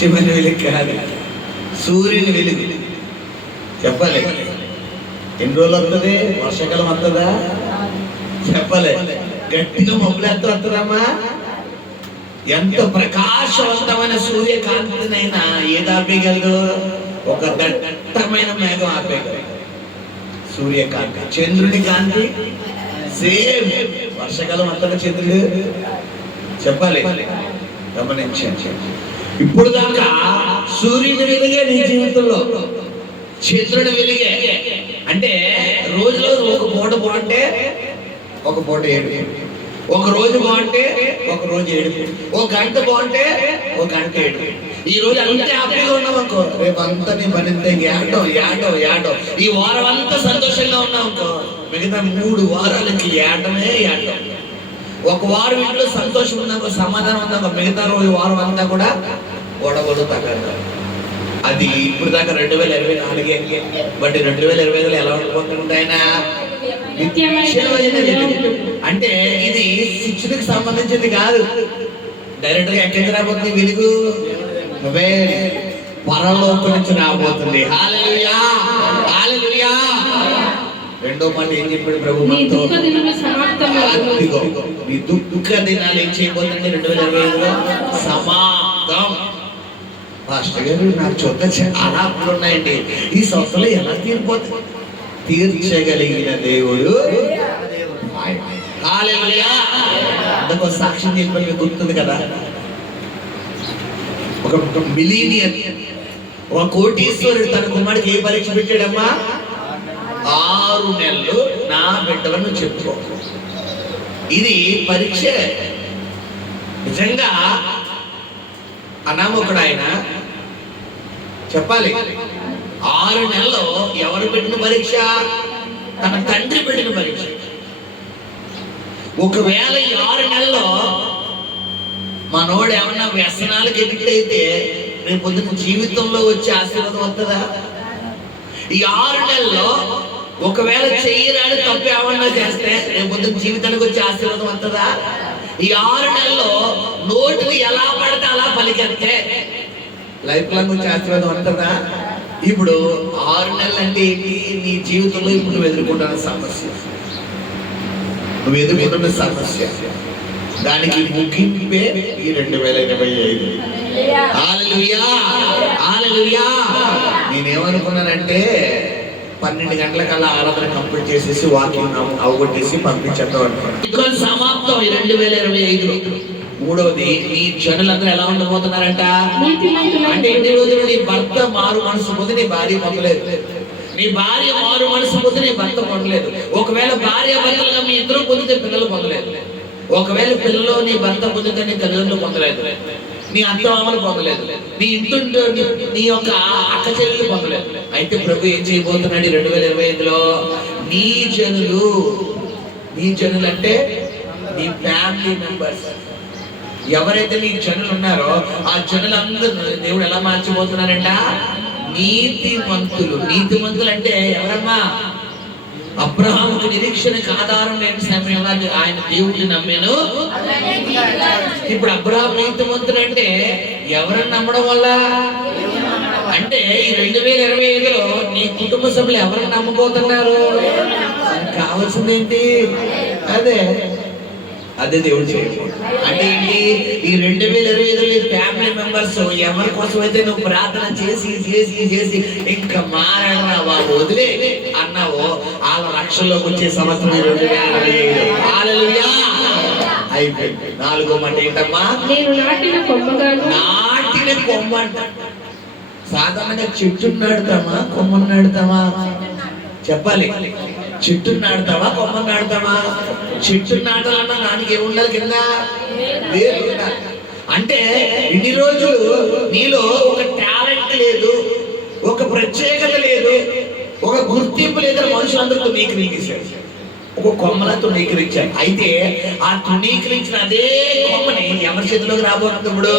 చివరి వెలుగు కాదు, సూర్యుని వెలుగు. చెప్పలే ఎన్ని రోజులు వస్తుంది? వర్షాకాలం వస్తుందా? చెప్పలే. గట్టిగా మబ్బులెత్త వస్తుందమ్మా. ఎంత ప్రకాశవంతమైన సూర్యకాంతినైనా ఏది ఆపేయగలదు? ఒక దట్టమైన మేఘం ఆపేయగలదు. సూర్యకాంతి, చంద్రుని కాంతి సేమ్. వర్షాకాలం వస్తుందా చంద్రుడు? చెప్పాలి, గమనించండి. ఇప్పుడు దాకా సూర్యుని వెలుగే నీ జీవితంలో, చంద్రుని వెలుగే. అంటే రోజులో ఒక పూట బాగుంటే ఒక పూట ఏడుపు, ఒక రోజు బాగుంటే ఒక రోజు ఏడుపు, ఒక గంట బాగుంటే ఒక గంట ఏడుపు. ఈ రోజు అంతా హ్యాపీగా ఉన్నాం అనుకో, రేపు అంతా నీ పని యాడో యాడో యాడో. ఈ వారం అంతా సంతోషంగా ఉన్నాం అనుకో, మిగతా 3 వారాలకి ఏటమే ఏటం. ఒక వారం ఇంట్లో సంతోషం ఉందాక, సమాధానం ఉందాక, మిగతా రోజు వారం అంతా కూడా గొడవలు తగ్గదు. అది ఇప్పుడు దాకా 2024 బట్ 2025 ఎలా ఉండిపోతుంది ఆయన? అంటే ఇది శిక్షణకు సంబంధించింది కాదు. డైరెక్ట్ గా ఎక్కడికి రాబోతుంది వెలుగు? నువ్వే పరలోకం నుంచి రాబోతుంది. హల్లెలూయా, హల్లెలూయా. రెండో మాట ఏం చెప్పాడు ప్రభు? నీ దుఃఖ దినాలు ఏం చేయబోతుంది? 2025లో సమాప్తం. పాస్టర్ గారు నాకు చూద్ద చాలా అప్పులు ఉన్నాయండి, ఈ సంవత్సరంలో ఎలా తీరిపోతుంది? తీర్చగలిగిన దేవుడు. హల్లెలూయా. అందుకో సాక్ష్యం చెప్పి మీకు గుర్తుంది కదా, ఒక మిలీనియర్, ఒక కోటీశ్వరుడు తన కుమారుడికి ఏ పరీక్ష పెట్టాడమ్మా? 6 నెలలు నా బిడ్డలను చెప్పుకో. ఇది పరీక్ష. నిజంగా అనామకుడు ఆయన. చెప్పాలి, 6 నెలల్లో ఎవరు పెట్టిన పరీక్ష? తన తండ్రి పెట్టిన పరీక్ష. ఒకవేళ ఈ 6 నెలల్లో మనోడు ఏమన్నా వ్యసనాలకు ఎడిక్ట్ అయితే రేపు పొద్దున జీవితంలో వచ్చే ఆశీర్వాదం వస్తుందా? ఈ 6 నెలల్లో ఒకవేళ చెయ్యరాని తప్పు ఏమన్నా చేస్తే రేపు పొద్దున జీవితానికి వచ్చే ఆశీర్వాదం వస్తుందా? ఈ 6 నెలల్లో నోటిని ఎలా పడితే అలా పలికెత్తే లైఫ్ లాంగ్ వచ్చే ఆశీర్వాదం వస్తుందా? ఇప్పుడు 6 నెలలు అంటే ఏంటి? నీ జీవితంలో ఇప్పుడు నువ్వు ఎదుర్కొంటున్న సమస్య, నువ్వు ఎదుర్కొంటున్న సమస్య, దానికి ముగింపే ఈ 2025. హల్లెలూయా, హల్లెలూయా. నేనేమనుకున్నానంటే 12 గంటలకల్లా ఆరాధన కంప్లీట్ చేసేసి వాకింగ్ అవగొట్టేసి పంపించేద్దాం అనుకున్నాను. సమాప్తం ఈ 2025లో. మూడవది, నీ జనులందరూ ఎలా ఉండబోతున్నారంట? అంటే ఎన్ని రోజులు నీ భర్త మారు మనసు పొంది నీ భార్య పొందలేదు, నీ భార్య మారు మనసు పొంది నీ భర్త పొందలేదు. ఒకవేళ భార్య భర్తలుగా మీ ఇద్దరు పొందితే పిల్లలు పొందలేదు. ఒకవేళ పిల్లలు నీ భర్త పొందితే నీ తల్లిదండ్రులు పొందలేదు, నీ అత్తమామలు పొందలేదు, నీ ఇంట్లో నీ యొక్క అక్క చెల్లెలు పొందలేదు. అయితే ప్రభు ఏం చేయబోతున్నాడు 2025లో? నీ జనులు, నీ జనులు అంటే నీ ఫ్యామిలీ మెంబర్స్, ఎవరైతే నీ జనులు ఉన్నారో ఆ జనులందరూ దేవుడు ఎలా మార్చిపోతున్నారంట? నీతిమంతులు. నీతిమంతులు అంటే ఎవరమ్మా? అబ్రహాముకు నిరీక్షణకు ఆధారం లేని సమయంలో ఆయన దేవుడిని నమ్మాను. ఇప్పుడు అబ్రహాం నీతిమంతుడు అంటే ఎవరిని నమ్మడం వల్ల? అంటే ఈ 2025లో నీ కుటుంబ సభ్యులు ఎవరిని నమ్మబోతున్నారు? కావాల్సింది ఏంటి? అదే దేవుడు చేయబోతుంది. అంటే ఏంటి? ఈ 2025లో ఫ్యామిలీ మెంబర్స్ ఎవరి కోసం అయితే నువ్వు ప్రార్థన చేసి చేసి చేసి ఇంకా మారడరా బాబు వదిలే అన్నావో వాళ్ళ రక్షణలోకి వచ్చే సంవత్సరం 2025. హల్లెలూయా. అయిపోయింది. 4వ మాట ఏంటమ్మా? నాటిన కొమ్మ. సాధారణంగా చెట్టును నాటుతామా కొమ్మను నాటుతామా? చెప్పాలి, చెట్టును నాటుతావా కొమ్మను నాటుతావా? చెట్టును నాటాలన్నా దానికి ఏముండాలి? కింద వేరు ఉండాలి. అంటే ఇన్ని రోజులు నీలో ఒక టాలెంట్ లేదు, ఒక ప్రత్యేకత లేదు, ఒక గుర్తింపు లేదు. మనుషులందరూ తునీకరించారు, ఒక కొమ్మలతో తునీకరించారు. అయితే ఆ తునీకరించిన అదే కొమ్మని ఎవరి చేతిలోకి రాబోతున్నప్పుడు?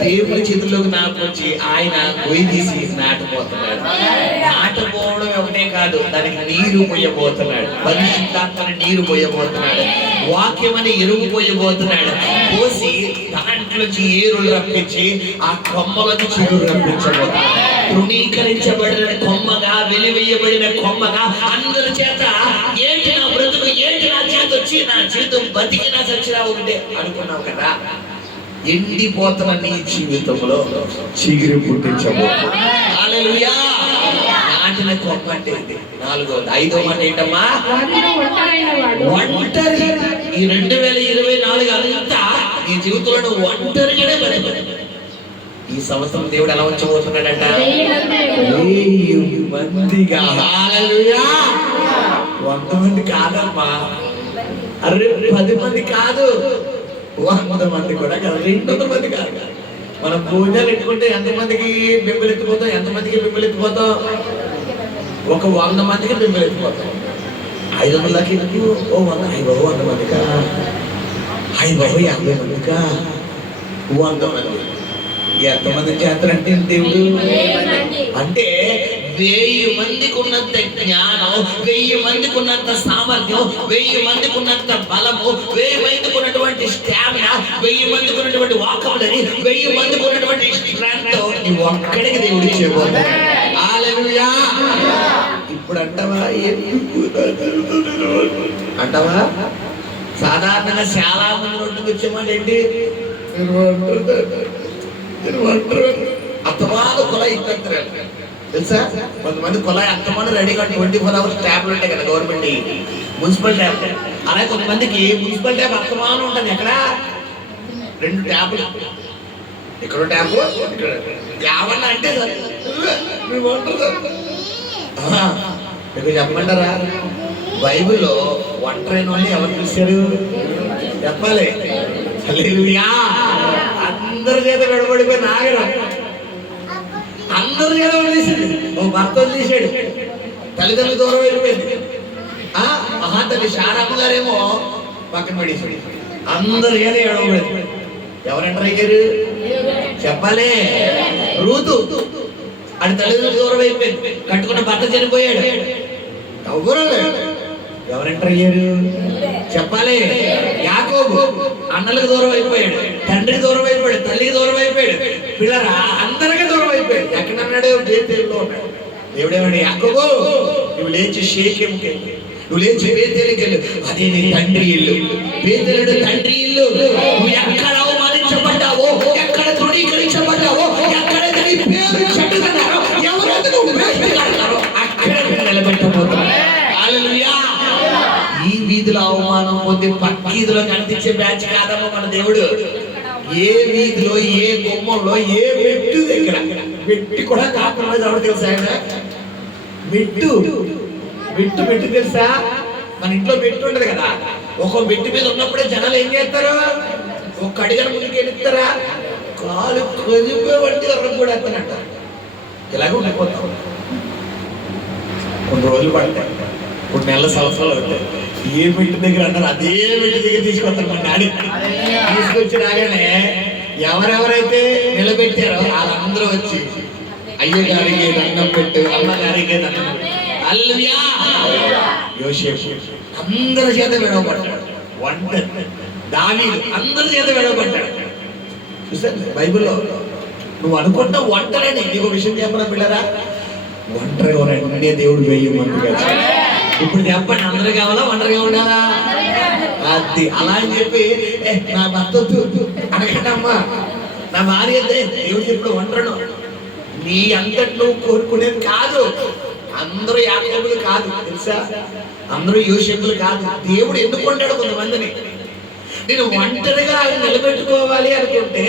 దేవుని చేతిలోకి నాకొచ్చి ఆయన గొయ్యి తీసి నాటబోతున్నాడు. నాటపోవడం ఒకటే కాదు, దానికి నీరు పోయబోతున్నాడు. పరిశుద్ధాత్మని నీరు పోయబోతున్నాడు, వాక్యమని ఎరువు పోయబోతున్నాడు. పోసి తన నుంచి ఏరులు రప్పించి ఆ కొమ్మలకు చిగురు రప్పించబోతాడు. తృణీకరించబడిన కొమ్మగా, వెలివేయబడిన కొమ్మగా అందరి చేత ఏంటి నా బ్రతుకు, ఏంటి నా చేతి వచ్చి నా జీవితం బతికినా చచ్చినా ఉంటే అనుకున్నావు కదా. ఎండిపోతున్న నీ జీవితంలో చిగురు పుట్టించబోతాడు. హల్లెలూయా. నాటిన కొమ్మ అంటే ఇది. 4వ 5వ మాట ఏంటమ్మా? ఒంటరి. ఈ 2024 అంతా నీ జీవితంలో ఒంటరిగానే బతికాడు. ఈ సంవత్సరం దేవుడు ఎలా వచ్చబోతున్నాడంట? 1000 మందిగా. హల్లెలూయా. 100 మంది కాదమ్మా, అరే 10 మంది కాదు, 100 మంది కూడా కాదు, 200 మంది కాదు. మనం భోజనాలు ఎత్తుకుంటే ఎంతమందికి బింబలు ఎత్తిపోతాం? ఎంతమందికి బింబలు ఎత్తిపోతాం? ఒక 100 మందికి బింబలు ఎత్తిపోతాం. 500 ఓ 100 మందికా? 50 మందికా? 100 మంది. ఎంతమంది చేస్తారంటే దేవుడు అంటే 1000 మందికి ఉన్నంత జ్ఞానం, 1000 మందికి ఉన్నంత సామర్థ్యం, 1000 మందికి ఉన్నంత బలము, 1000 మందికి ఉన్నటువంటి స్టామినా, 1000 మందికి ఉన్నటువంటి వాకబులరీ, 1000 మందికి ఉన్నటువంటి స్ట్రెంగ్త్ నువ్వు ఒక్కడికి దేవుడు ఇచ్చేపోతాడు. హల్లెలూయా. ఇప్పుడు అంటావా అంటావా? సాధారణంగా చాలా మంది రోడ్డుకి వచ్చేమాట ఏంటి? అత్తమాను కుళాయి ఇస్తారు తెలుసా? కొంతమంది కుళాయి అత్తమాను రెడీగా 24 hours ట్యాబ్లు ఉంటాయి కదా గవర్నమెంట్ మున్సిపల్ ట్యాబ్. అలాగే కొంతమందికి మున్సిపల్ ట్యాబ్ అత్తమానం ఉంటుంది. ఎక్కడ 2 ట్యాబ్లు, ఇక్కడ ట్యాబ్, ఇక్కడ ఏమన్నా అంటే మీకు చెప్పమంటారా? బైబిల్లో ఒంటరైన వాళ్ళు ఎవరు చూశారు చెప్పాలి. హల్లెలూయా. అందరి చేత విడబడిపోయి నాగరు, అందరి చేత వదిలేసాడు. ఓ భర్త వదిలేసాడు, తల్లిదండ్రులు దూరం అయిపోయింది. మహాతల్లి శారమ్మ గారేమో పక్కన పడేసాడు. అందరి చేత విడబడి ఎవరంటారు అయ్యారు చెప్పాలి? రూతు. అది తల్లిదండ్రులు దూరం అయిపోయింది, కట్టుకున్న భర్త చనిపోయాడు. ఎవరు ఎవరంటారు అయ్యారు చెప్పాలి? యాకోబు. అన్నలకు దూరం అయిపోయాడు, తండ్రికి దూరం అయిపోయాడు, తల్లికి దూరం అయిపోయాడు, పిల్లరా అందరికీ దూరం అయిపోయాడు. ఎక్కడన్నాడు? బేతేలులో ఉన్నాడు. దేవుడేవాడు, యాకోబు నువ్వు లేచి షేకెముకి వెళ్ళు, నువ్వు లేచి బేతేలుకి వెళ్ళు, అదే నీ తండ్రి ఇల్లు. బేతేలుడు తండ్రి ఇల్లు. నువ్వు ఎక్కడ అవమానించబడ్డావో, ఎక్కడ తృణీకరించబడ్డావో, ఎక్కడ నీ పేరు చెడ్డదన్నారో, ఎవరైతే నువ్వు వేస్తున్నారో అక్కడ నిలబెట్టబోతున్నావు. హల్లెలూయా. ఈ వీధిలో అవమానం పొంది పక్క వీధిలో కనిపించే బ్యాచ్ కాదమ్మా మన దేవుడు. ఏ వీధిలో, ఏ గుమ్మంలో, ఏ మెట్టు దగ్గర, మెట్టు కూడా కాంప్రమైజ్ అవడం తెలుసా? ఆయన మెట్టు మెట్టు మెట్టు తెలుసా? మన ఇంట్లో మెట్టు ఉండదు కదా, ఒక మెట్టు మీద ఉన్నప్పుడే జనాలు ఏం చేస్తారు? ఒక అడిగిన ముందుకు ఎత్తారా? కాలు కదిపే వంటి ఎవరు కూడా ఎత్తనంట. ఇలాగే ఉండిపోతాం. కొన్ని రోజులు పడతాయి, కొన్ని నెలల సంవత్సరాలు అవుతాయి. ఏ మెట్టు దగ్గర అంటారు అదే మెట్టు దగ్గర తీసుకొస్తారు. మన డాడీ తీసుకొచ్చి రాగానే ఎవరెవరైతే నిలబెట్టారో వాళ్ళందరూ వచ్చి అయ్య గారికి దండం పెట్టు, అమ్మగారికి దండం పెట్టు. హల్లెలూయా. యోసేపు అందరి చేత విడవబడ్డాడు. ఒంటరి. దావీదు అందరి చేత విడవబడ్డాడు. చూసారు బైబిల్లో? నువ్వు అనుకుంటా ఒంటరిని. నీకు విషయం చెప్పనా పిల్లరా? ఒంటరి ఎవరంటే దేవుడు 1000 మందిగా. ఇప్పుడు చెప్పండి, అందరు కావాలా ఒంటరిగా ఉండాలా? అది అలా అని చెప్పి నా భర్త అనకండి అమ్మా, నా భార్య దేవుడు చెప్పిన ఒంటరిను. నీ అంతటి నువ్వు కోరుకునేది కాదు. అందరూ యాకోబులు కాదు తెలుసా? అందరూ యోసేపులు కాదు. దేవుడు ఎందుకు ఉంటాడు కొంతమందిని? నేను ఒంటరిగా నిలబెట్టుకోవాలి అనుకుంటే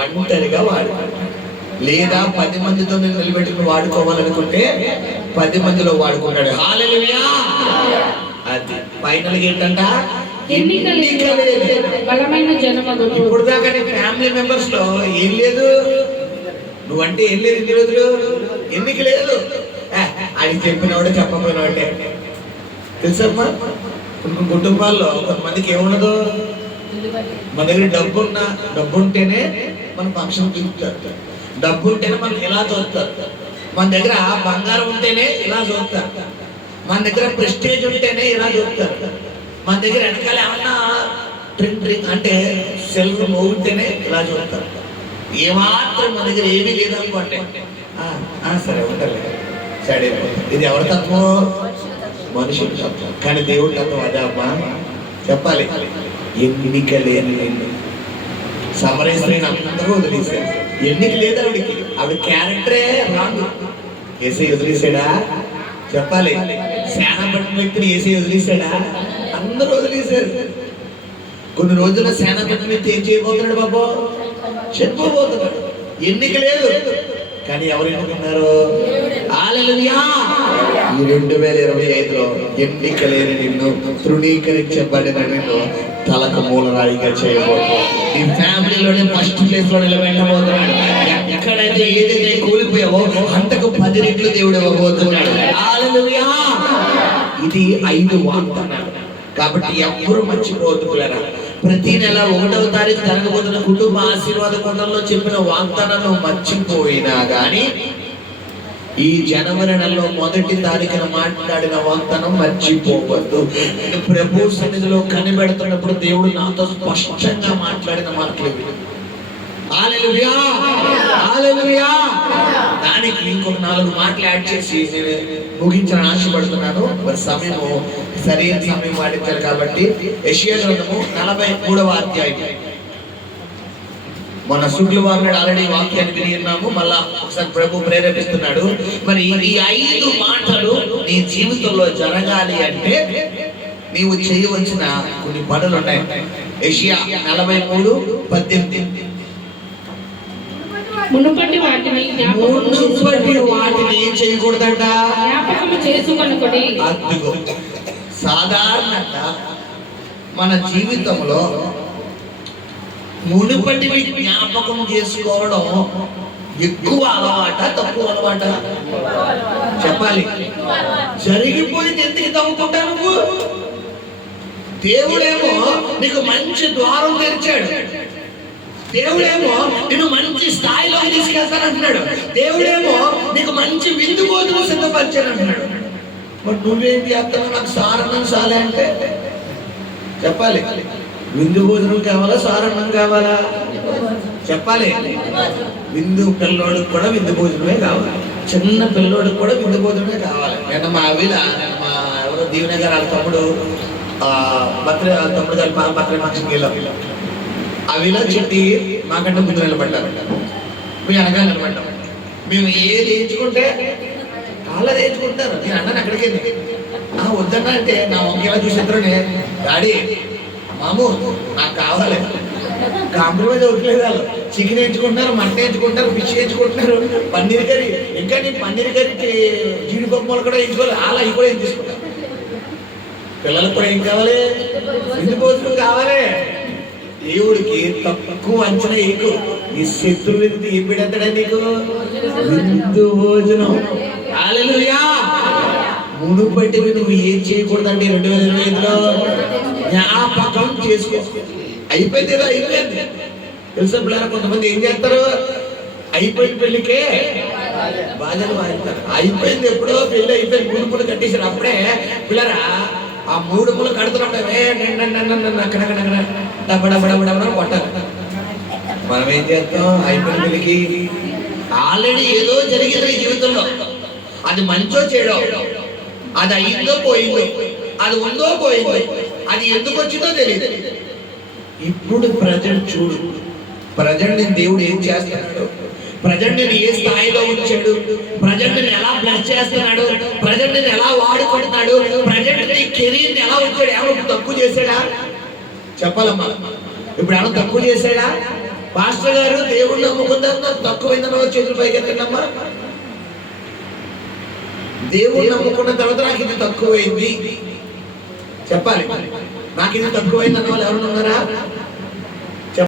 ఒంటరిగా వాడుకుంటాను, లేదా 10 మందితో నేను నిలబెట్టుకుని వాడుకోవాలనుకుంటే 10 మందిలో వాడుకుంటాడు. హల్లెలూయా. అది ఫైనల్ ఏంటంట? ఇప్పుడు దాకా నీ ఫ్యామిలీ మెంబర్స్ లో ఏం లేదు, నువ్వంటే ఏం లేదు. ఇన్ని రోజులు ఎన్నిక లేదు. అది చెప్పినవాడే చెప్పకపోయినవాడే తెలుసమ్మా. కొన్ని కుటుంబాల్లో కొంతమందికి ఏముండదు, మన దగ్గర డబ్బు ఉంటేనే మన ఫంక్షన్ పిలుస్తారు, డబ్బు ఉంటేనే మనం ఇలా చూస్తారు, మన దగ్గర బంగారం ఉంటేనే ఇలా చూస్తారు, మన దగ్గర ప్రెస్టేజ్ ఉంటేనే ఇలా చూస్తారు, మన దగ్గర వెనకాల ఏమన్నా ట్రింగ్ ట్రింగ్ అంటే సెల్ మోగితేనే ఇలా చూస్తారు. ఏమాత్రం మన దగ్గర ఏమీ లేదనుకోండి, సరే ఉండాలి సరే. ఇది ఎవరి తత్వం? మనుషుల తత్వం. కానీ దేవుడి తత్వం అదే అమ్మా. చెప్పాలి, ఎన్నిక లేని నిన్ను సమరేశ్వరిని అందరూ వదిలేశారు. ఎన్నిక లేదు ఆవిడికి, ఆవిడ క్యారెక్టరే రాంగ్. ఏసై వదిలేశాడా? చెప్పాలి, సేనాపట్టిన వ్యక్తిని ఏసై వదిలేశాడా? అందరూ వదిలేశారు. కొన్ని రోజుల్లో సేనాపట్టిన వ్యక్తి ఏం చేయబోతున్నాడు బాబు? చెప్పబోతున్నాడు. ఎన్నిక లేదు, కానీ ఎవరు ఎన్నుకున్నారు? హల్లెలూయా. ఈ 2025లో ఎన్నిక లేని నిన్ను, తృణీకరించబడిన నిన్ను తలకు మూలరాయిగా చేయబోతున్నాడు. నీ ఫ్యామిలీలోనే ఫస్ట్ ప్లేస్ లో నిలబెట్టబోతున్నాడు. ఎక్కడైతే ఏదైతే కూలిపోయావో అంతకు 10 రెట్లు దేవుడు ఇవ్వబోతున్నాడు. హల్లెలూయా. ఇది 5 వాగ్దానాలు. కాబట్టి ఎవ్వరూ మర్చిపోతున్నారా? ప్రతి నెల 1వ తారీఖు జరగబోతున్న కుటుంబ ఆశీర్వాద కూటంలో చెప్పిన వాగ్దానాలను మర్చిపోయినా గానీ ఈ జనవరి నెలలో 1వ తారీఖున మాట్లాడిన వాగ్దానం మర్చిపోవద్దు. నేను ప్రభు సన్నిధిలో కనిపెడుతున్నప్పుడు దేవుడు నాతో స్పష్టంగా మాట్లాడిన మాటలు. హల్లెలూయా, హల్లెలూయా. దానికి ఇంకొక 4 మాటలు యాడ్ చేసి నేను ముగించాలని ఆశపడుతున్నాను. మరి సమయం సరైన సమయం పాటించాలి కాబట్టి యెషయా గ్రంథము 43వ అధ్యాయం. మన శుక్రవారం నాడు ఆల్రెడీ వాక్యాన్ని విని ఉన్నాము. మళ్ళా ఒకసారి ప్రభు ప్రేరేపిస్తున్నాడు. మరి ఈ 5 మాటలు నీ జీవితంలో జరగాలి అంటే నీవు చేయవలసిన కొన్ని పనులు ఉన్నాయి. యెషయా 43:18. మునుపటి వాటిని ఏం చేయకూడదంట? జ్ఞాపకం చేసుకొనుకొడి. అద్దుగో, సాధారణంగా మన జీవితంలో మునుపటివి జ్ఞాపకం చేసుకోవడం ఎక్కువ అలవాట, తక్కువ అలవాట? చెప్పాలి. జరిగిపోయింది ఎందుకు తవ్వుకుంటా నువ్వు? దేవుడేమో నీకు మంచి ద్వారం తెరిచాడు. దేవుడేమో నిన్ను మంచి స్థాయిలో తీసుకెళ్తానంటున్నాడు. దేవుడేమో నీకు మంచి విందు భోజనం సిద్ధపరిచానంటున్నాడు. మరి నువ్వేం చేస్తావు? నాకు సారణం సాలే అంటే చెప్పాలి. విందు భోజనం కావాలా, సారణం కావాలా? చెప్పాలి. విందు పిల్లోడికి కూడా విందు భోజనమే కావాలి. చిన్న పిల్లోడికి కూడా విందు భోజనమే కావాలి. నేను మా ఎవరో దీవెన గారు వాళ్ళ తమ్ముడు బర్త్డే, వాళ్ళ తమ్ముడు గారి బర్త్డే ఫంక్షన్కి వెళ్ళాం. అవిలా చెట్టి మాకంటే ముందు నిలబడ్డారు, మేము వెనకాల నిలబడ్డాం. మేము ఏది వేయించుకుంటే వాళ్ళది వేయించుకుంటారు. నేను అన్నాను అక్కడికి వద్దన్నా అంటే నా వంకేలా చూసేద్దరునే, డాడీ మాము నాకు కావాలి. కాంప్రమైజ్ అవుతలేదు. వాళ్ళు చికెన్ వేయించుకుంటున్నారు, మటన్ వేయించుకుంటారు, ఫిష్ వేయించుకుంటున్నారు, పన్నీర్ కర్రీ. ఇంకా నేను పన్నీర్ కర్రీకి జీడిపప్పు మొలు కూడా వేయించుకోవాలి. అలా ఇవి కూడా ఏం తీసుకుంటారు. పిల్లలకు కూడా ఏం కావాలి? విందు భోజనం కావాలి. దేవుడికి తక్కువ అంచనా ఎక్కువ. నీ శత్రువు ఏం పెడతాడా నీకు? విందు భోజనం. హల్లెలూయా. మునుపటివి నువ్వు ఏం చేయకూడదండి 2025లో జ్ఞాపకం చేసుకో. అయిపోయింది ఏదో అయిపోయింది. తెలుసా పిల్లలు, కొంతమంది ఏం చేస్తారు? అయిపోయిన పెళ్లికే బాధలు వాయిస్తారు. అయిపోయింది ఎప్పుడో పెళ్లి అయిపోయింది, మునుపులు కట్టేసారు. అప్పుడే పిల్లరా ఆ 3 ముళ్ళు కడుతున్నట్టే అక్కడక్కడ డబ్బడబడబడ కొట్టాలి. మనం ఏం చేస్తాం? అయిపోయిన పెళ్లికి ఆల్రెడీ ఏదో జరిగింది జీవితంలో. అది మంచో చెడో, అది అయిందో పోయిందో, అది ఉందో పోయిందో, అది ఎందుకు వచ్చిందో తెలియదు. ఇప్పుడు ప్రజెంట్ చూడు. ప్రజెంట్ నేను దేవుడు ఏం చేస్తున్నాడు, ప్రజెంట్ నేను ఏ స్థాయిలో ఉంచాడు, ప్రజెంట్ నేను ఎలా బ్లెస్ చేస్తున్నాడు, ప్రజెంట్ నేను ఎలా వాడుకుంటున్నాడు, ప్రజెంట్ నీ కెరీర్ని ఎలా ఉంచాడు. ఏమో తక్కువ చేశాడా? చెప్పాలమ్మా. ఇప్పుడు ఏమో తక్కువ చేశాడా? పాస్టర్ గారు దేవుడు నమ్ముకుందా తక్కువైందన్న చేతులు పైకి ఎత్తండమ్మా. దేవుడు నమ్ముకున్న తర్వాత నాకు ఇది తక్కువైంది చెప్పాలి. నాకు ఇది తక్కువైంది అన్న వాళ్ళు ఎవరు ఉన్నారా?